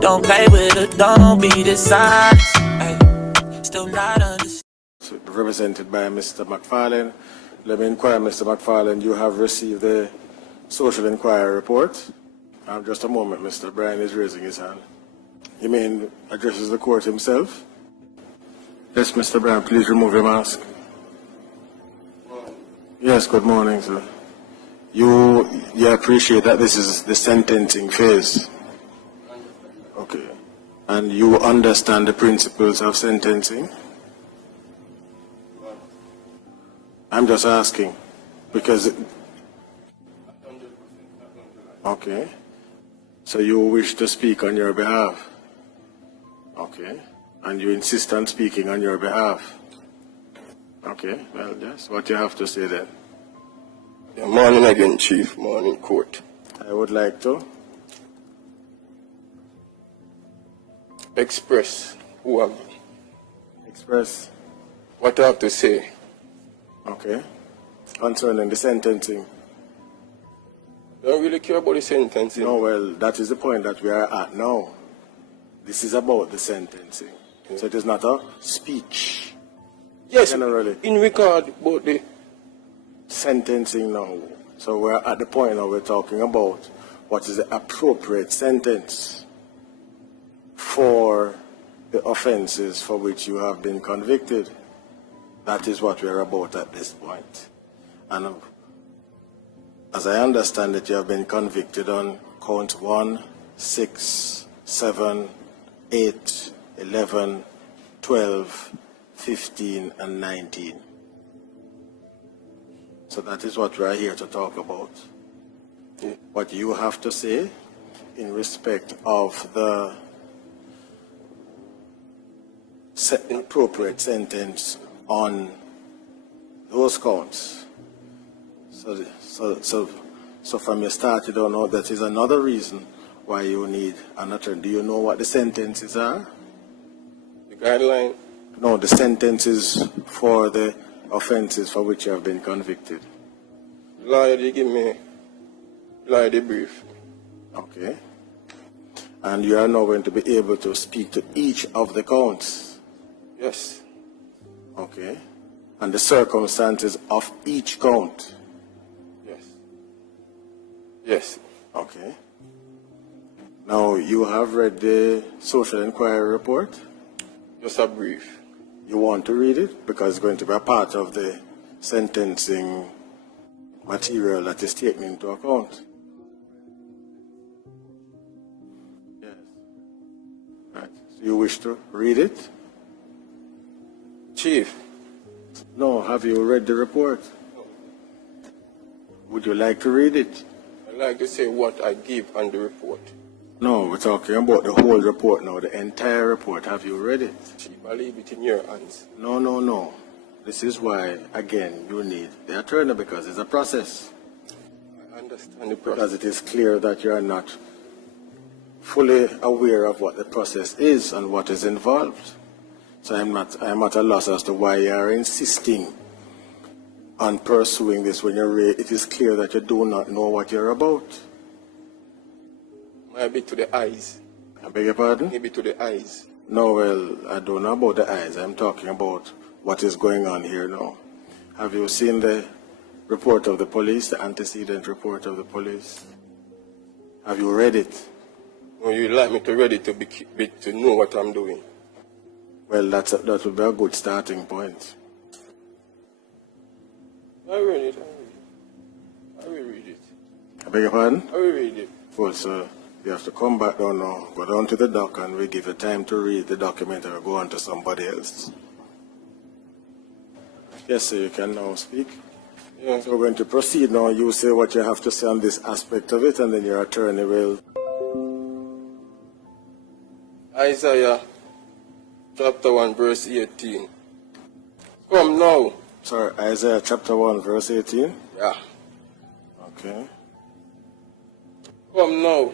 Don't play with it, don't be dishonest. Ay, still not understand. Represented by Mr. McFarlane. Let me inquire, Mr. McFarlane, you have received the social inquiry report. Just a moment, Mr. Bryan is raising his hand. You mean addresses the court himself? Yes, Mr. Bryan, please remove your mask. Yes, good morning, sir. You appreciate that this is the sentencing phase? Okay. And you understand the principles of sentencing? I'm just asking, because... Okay. So you wish to speak on your behalf? Okay. And you insist on speaking on your behalf? Okay, well, that's what you have to say then. Yeah, morning again, Chief. Morning, court. I would like to express who am I? Express. What I have to say. Okay. Concerning the sentencing. Don't really care about the sentencing. No, well, that is the point that we are at now. This is about the sentencing. Yeah. So it is not a speech. Yes, generally. In regard about the sentencing now. So we're at the point now we're talking about what is the appropriate sentence for the offenses for which you have been convicted. That is what we're about at this point. And as I understand it, you have been convicted on count 1, 6, 7, 8, 11, 12, 15, and 19. So that is what we are here to talk about. What you have to say in respect of the appropriate sentence on those counts. So from your start, you don't know that is another reason why you need an attorney. Do you know what the sentences are? The guideline? No, the sentences for the offenses for which you have been convicted. Lawyer, they give me lawyer the brief. Okay. And you are now going to be able to speak to each of the counts? Yes. Okay. And the circumstances of each count? Yes. Yes. Okay. Now, you have read the social inquiry report? Just a brief. You want to read it? Because it's going to be a part of the sentencing material that is taken into account. Yes. Right. So you wish to read it? Chief. No, have you read the report? No. Would you like to read it? I'd like to say what I give on the report. No, we're talking about the whole report now, the entire report. Have you read it? Chief, I leave it in your hands. No. This is why, again, you need the attorney, because it's a process. I understand the process. Because it is clear that you are not fully aware of what the process is and what is involved. So I am at a loss as to why you are insisting on pursuing this when it is clear that you do not know what you're about. Maybe to the eyes. I beg your pardon? Maybe to the eyes. No, well, I don't know about the eyes. I'm talking about what is going on here now. Have you seen the report of the police, the antecedent report of the police? Have you read it? No, you'd like me to read it to know what I'm doing. Well, that would be a good starting point. I read it. I will read it. I beg your pardon? I will read it. Well, sir, you have to come back down now, go down to the dock, and we give you time to read the document and go on to somebody else. Yes, sir, you can now speak. Yes. So we're going to proceed now. You say what you have to say on this aspect of it, and then your attorney will... Isaiah chapter 1 verse 18. Come now. Sorry, Isaiah chapter 1 verse 18? Yeah. Okay. Come now,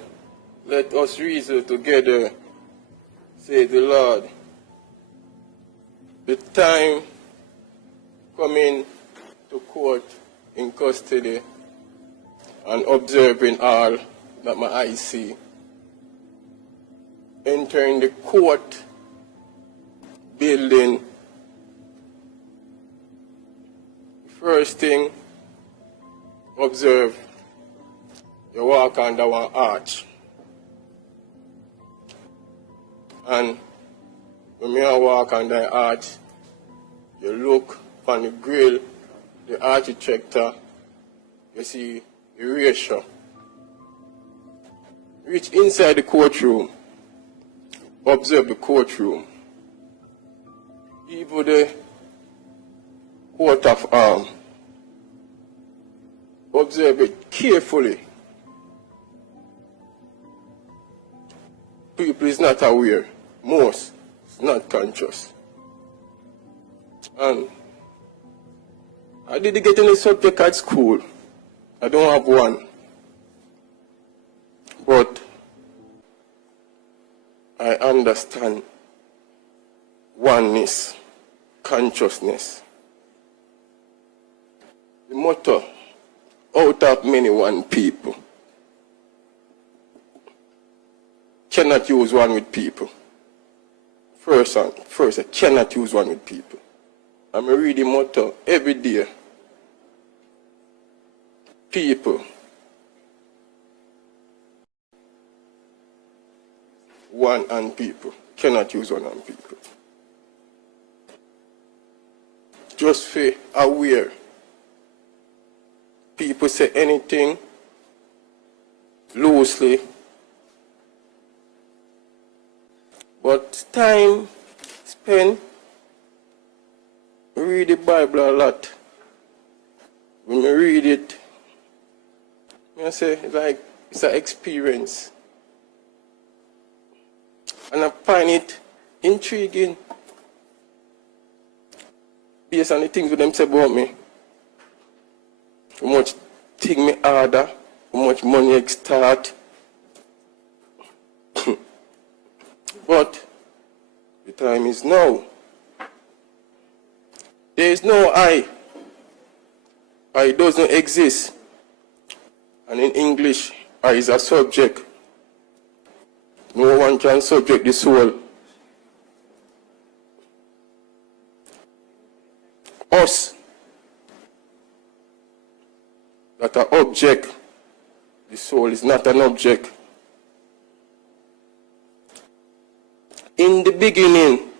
let us reason together, say the Lord. The time coming to court in custody and observing all that my eyes see. Entering the court building, first thing, observe, you walk under one arch. And when I walk under the arch, you look on the grill, the architecture, you see the ratio. Reach inside the courtroom, observe the courtroom. Even the coat of arms, observe it carefully. People is not aware, most is not conscious. And I didn't get any subject at school. I don't have one. But I understand oneness, consciousness. The motto, out of many one people. Cannot use one with people. First, I cannot use one with people. I'm reading the motto every day. People. One and people. Cannot use one and people. Just be aware. People say anything loosely, but time spent read the Bible a lot. When I read it, I say like it's an experience, and I find it intriguing based on the things that them say about me. How much thing me order, how much money I start. But the time is now. There is no I. I doesn't exist. And in English, I is a subject. No one can subject the soul. Us, that are object. The soul is not an object. In the beginning,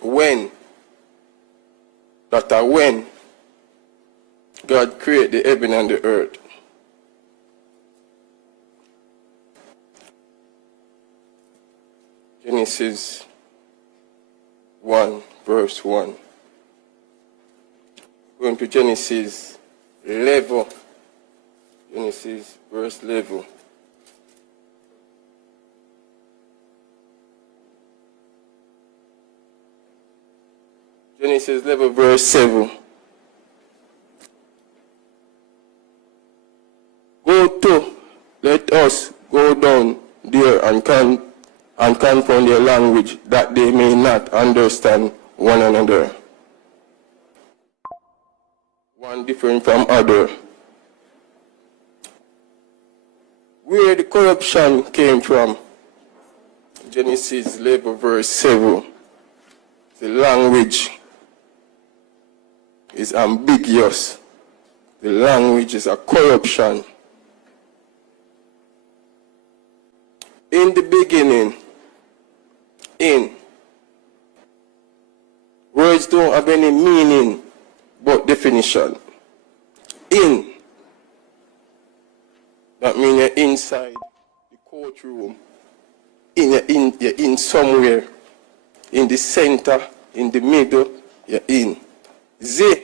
when God created the heaven and the earth, Genesis 1, verse 1. Going to Genesis 11. Genesis verse 11. Genesis 11 verse 7. Let us go down there and confound their language, that they may not understand one another. One different from other. Where the corruption came from, Genesis 11 verse 7, the language is ambiguous. The language is a corruption. In the beginning, words don't have any meaning but definition. In, that means you're inside the courtroom. You're in somewhere. In the center, in the middle, you're in. Z,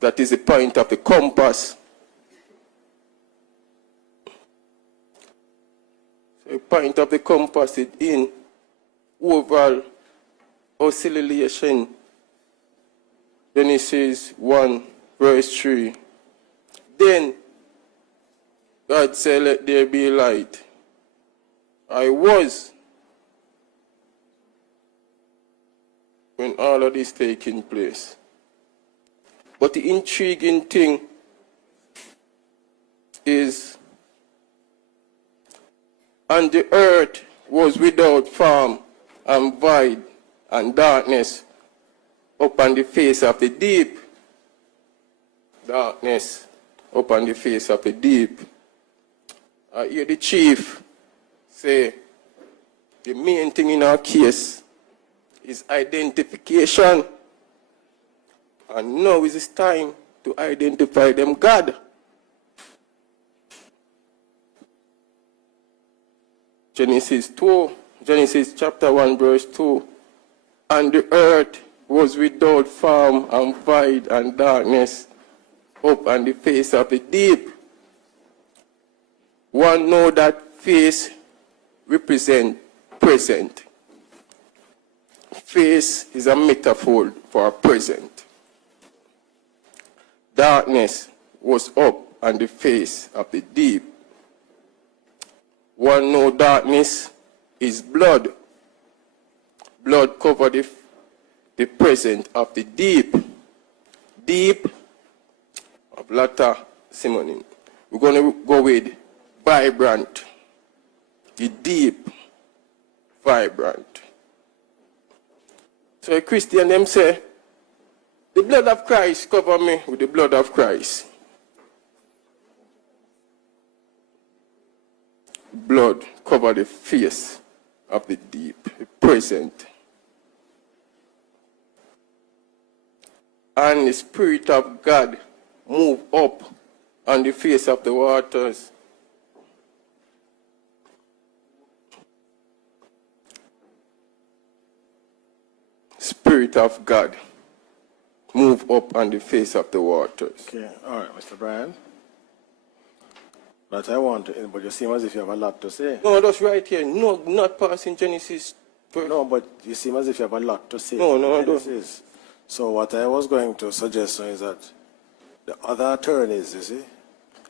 that is the point of the compass. So the point of the compass is in overall oscillation. Genesis 1 verse 3. Then God said, let there be light. I was, when all of this taking place. But the intriguing thing is, and the earth was without form and void, and darkness upon the face of the deep. Darkness upon the face of the deep. I hear the chief say the main thing in our case is identification. And now is it time to identify them God. Genesis chapter 1 verse 2. And the earth was without form and void, and darkness upon the face of the deep. One know that face represent present. Face is a metaphor for present. Darkness was up on the face of the deep. One know darkness is blood. Blood covered the present of the deep. Deep of latter synonym. We're going to go with vibrant. The deep, vibrant. So a Christian them say, the blood of Christ cover me with the blood of Christ. Blood cover the face of the deep, the present. And the Spirit of God move up on the face of the waters. Spirit of God move up on the face of the waters. Okay, all right, Mr. Bryan. But I want to, but you seem as if you have a lot to say. No, that's right here. No, not passing Genesis. No, but you seem as if you have a lot to say. No, I don't. So what I was going to suggest is that the other attorneys, you see,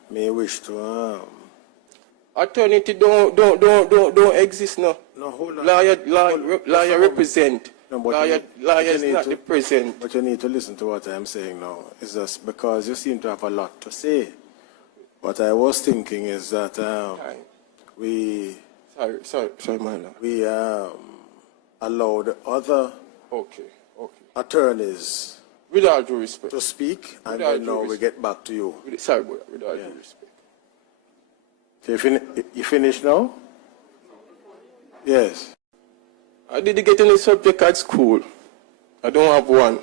may wish to attorney don't exist now. No, hold on. Lawyer represent. No, but lawyer is not the present. But you need to listen to what I'm saying now. It's just because you seem to have a lot to say. What I was thinking is that we Sorry, my lord. we allow the other Okay. attorneys With all due respect. to speak, and With all then due now we respect. get back to you. Sorry, boy, with all due respect. So you finish now? Yes. I didn't get any subject at school. I don't have one.